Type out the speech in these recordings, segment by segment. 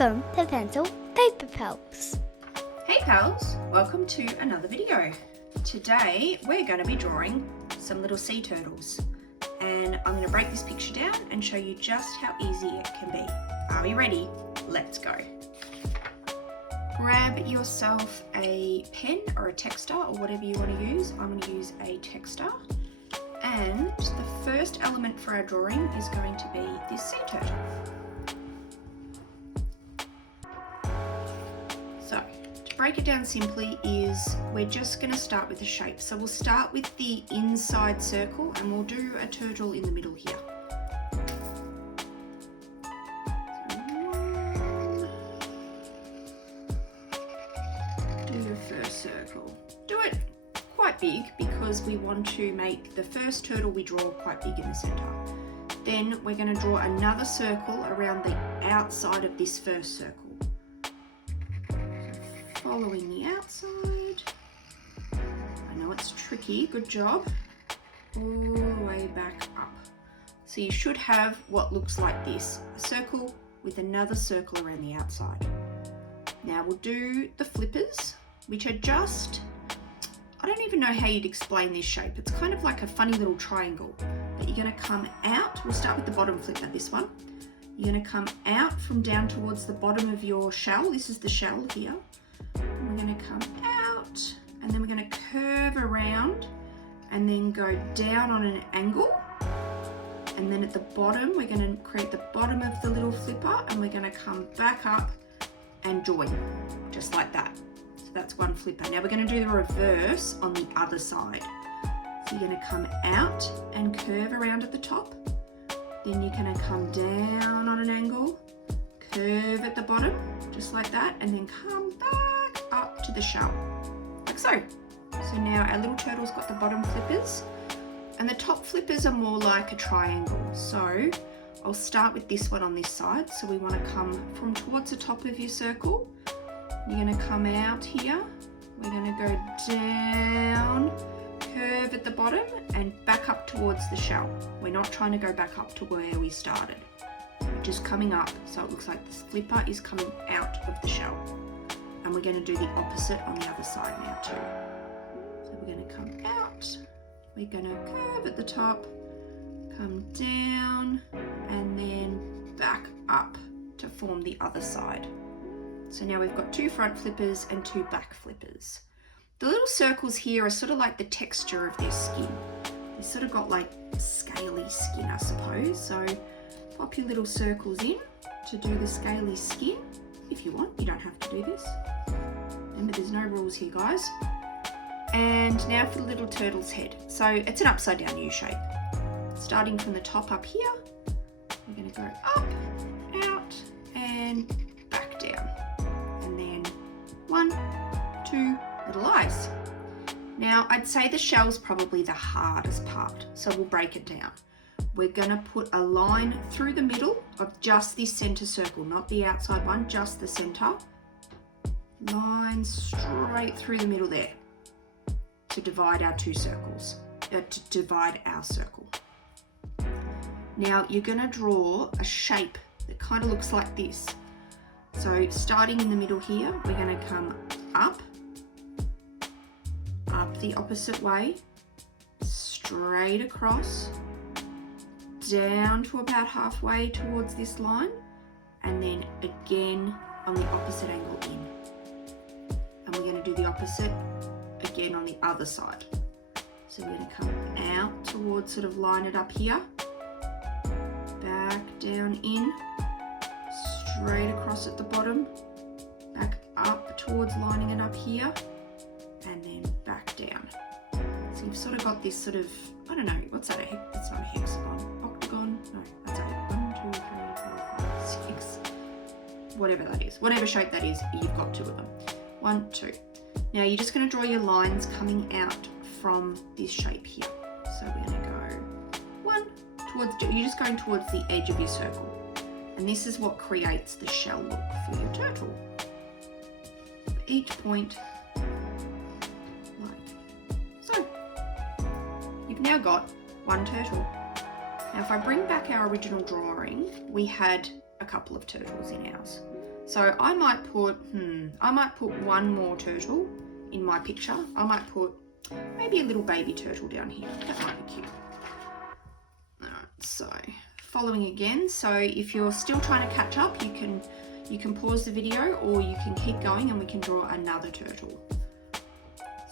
Welcome to Pencil Paper Pals. Hey pals, welcome to another video. Today we're going to be drawing some little sea turtles, and I'm going to break this picture down and show you just how easy it can be. Are we ready? Let's go. Grab yourself a pen or a texter or whatever you want to use. I'm going to use a texter, and the first element for our drawing is going to be this sea turtle. So, to break it down simply is we're just going to start with the shape. So we'll start with the inside circle and we'll do a turtle in the middle here. So do your first circle. Do it quite big because we want to make the first turtle we draw quite big in the center. Then we're going to draw another circle around the outside of this first circle. Following the outside. I know it's tricky, good job. All the way back up. So you should have what looks like this, a circle with another circle around the outside. Now we'll do the flippers, which are just, I don't even know how you'd explain this shape. It's kind of like a funny little triangle, but you're going to come out. We'll start with the bottom flipper, this one. You're going to come out from down towards the bottom of your shell. This is the shell here. We're going to come out and then we're going to curve around and then go down on an angle, and then at the bottom we're going to create the bottom of the little flipper and we're going to come back up and join just like that. So that's one flipper. Now we're going to do the reverse on the other side. So you're going to come out and curve around at the top, then you're going to come down on an angle, curve at the bottom just like that, and then come back up to the shell, like so. So now our little turtle's got the bottom flippers, and the top flippers are more like a triangle. So I'll start with this one on this side. So we want to come from towards the top of your circle. You're going to come out here. We're going to go down, curve at the bottom, and back up towards the shell. We're not trying to go back up to where we started. We're just coming up, so it looks like this flipper is coming out of the shell. And we're going to do the opposite on the other side now too. So we're going to come out, we're going to curve at the top, come down, and then back up to form the other side. So now we've got two front flippers and two back flippers. The little circles here are sort of like the texture of their skin. They've sort of got like scaly skin, I suppose. So pop your little circles in to do the scaly skin. If you want, you don't have to do this. Remember, there's no rules here, guys. And now for the little turtle's head. So it's an upside down U shape. Starting from the top up here, we're going to go up, out, and back down. And then 1, 2 little eyes. Now, I'd say the shell's probably the hardest part, so we'll break it down. We're going to put a line through the middle of just this center circle, not the outside one, just the center. Line straight through the middle there to divide our two circles, to divide our circle. Now you're going to draw a shape that kind of looks like this. So starting in the middle here, we're going to come up the opposite way, straight across, down to about halfway towards this line, and then again on the opposite angle in. And we're going to do the opposite again on the other side. So we're going to come out towards, sort of line it up here, back down in, straight across at the bottom, back up towards lining it up here, and then back down. So you've sort of got this sort of, I don't know, what's that? That's not a hexagon. Octagon? No, that's a 1, 2, 3, 4, 5, 6. Whatever that is. Whatever shape that is, you've got two of them. 1, 2. Now you're just going to draw your lines coming out from this shape here. So we're going to go 1 towards, you're just going towards the edge of your circle. And this is what creates the shell look for your turtle. For each point, so you've now got one turtle. Now if I bring back our original drawing, we had a couple of turtles in ours. So I might put one more turtle in my picture. I might put maybe a little baby turtle down here. That might be cute. Alright, so following again. So if you're still trying to catch up, you can pause the video or you can keep going and we can draw another turtle.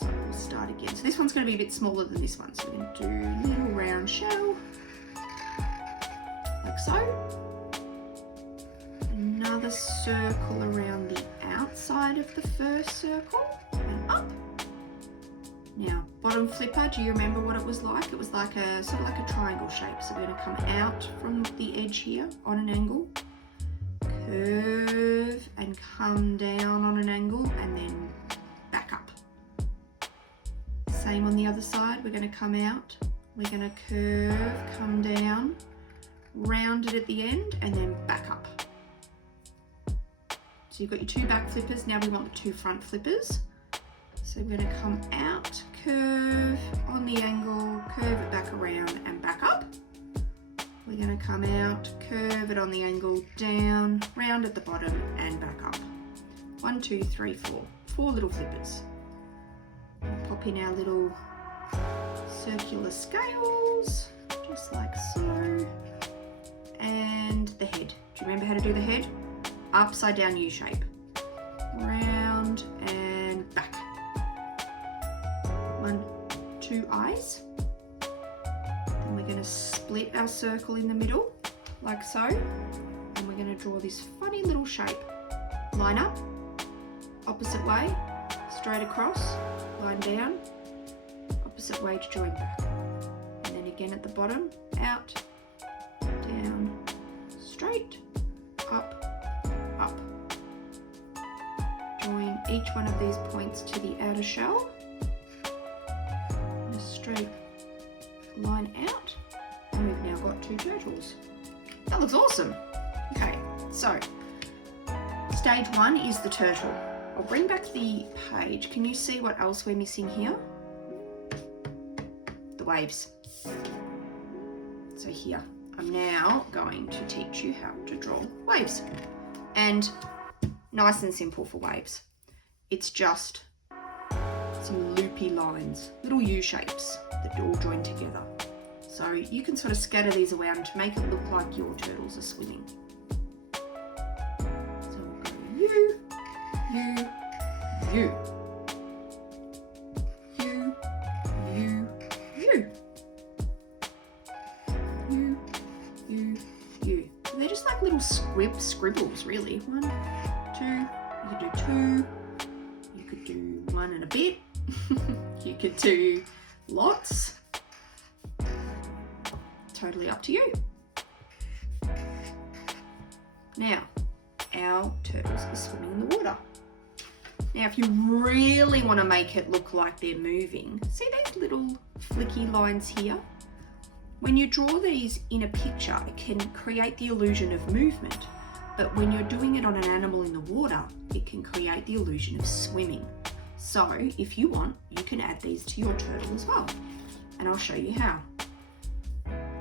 So we'll start again. So this one's going to be a bit smaller than this one. So we're going to do a little round shell, like so. Another circle around the outside of the first circle and up. Now, bottom flipper, do you remember what it was like? It was like a sort of like a triangle shape. So we're going to come out from the edge here on an angle, curve and come down on an angle and then back up. Same on the other side, we're going to come out, we're going to curve, come down, round it at the end and then back up. So you've got your two back flippers, now we want the two front flippers. So we're going to come out, curve on the angle, curve it back around and back up. We're going to come out, curve it on the angle, down, round at the bottom and back up. 1, 2, 3, 4. 4 little flippers. We'll pop in our little circular scales, just like so. And the head. Do you remember how to do the head? Upside down U shape. Round and back. 1, 2 eyes. Then we're going to split our circle in the middle, like so. And we're going to draw this funny little shape. Line up, opposite way, straight across, line down, opposite way to join back. And then again at the bottom, out, down, straight, up, up. Join each one of these points to the outer shell. And a straight line out. And we've now got 2 turtles. That looks awesome. Okay, so stage 1 is the turtle. I'll bring back the page. Can you see what else we're missing here? The waves. So here, I'm now going to teach you how to draw waves. And nice and simple for waves. It's just some loopy lines, little U shapes that all join together. So you can sort of scatter these around to make it look like your turtles are swimming. So we'll go U, U, U, U, U, U, U, U, U. So they're just like little scribbles really. 1, 2, you could do 2, you could do 1 and a bit, you could do lots. Totally up to you. Now, our turtles are swimming in the water. Now, if you really want to make it look like they're moving, see these little flicky lines here? When you draw these in a picture, it can create the illusion of movement. But when you're doing it on an animal in the water, it can create the illusion of swimming. So, if you want, you can add these to your turtle as well. And I'll show you how.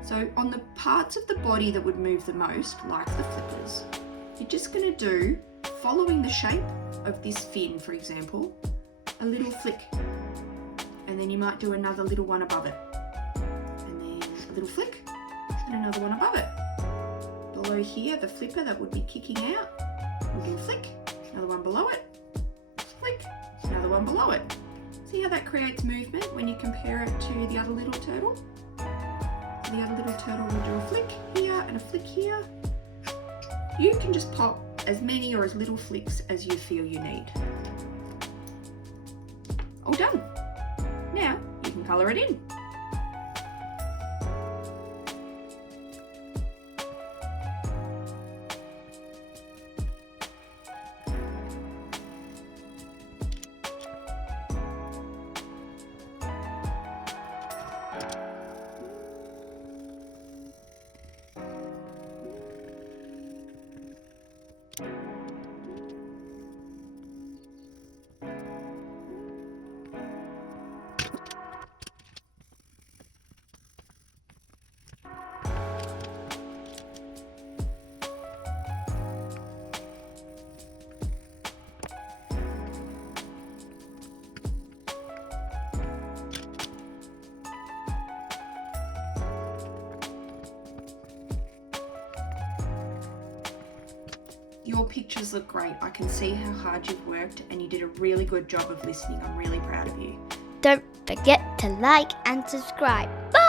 So on the parts of the body that would move the most, like the flippers, you're just going to do, following the shape of this fin, for example, a little flick. And then you might do another little one above it. And then a little flick and another one above it. Below here, the flipper that would be kicking out, we'll do a flick, another one below it, flick, another one below it. See how that creates movement when you compare it to the other little turtle? The other little turtle will do a flick here and a flick here. You can just pop as many or as little flicks as you feel you need. All done. Now you can colour it in. Your pictures look great. I can see how hard you've worked and you did a really good job of listening. I'm really proud of you. Don't forget to like and subscribe. Bye!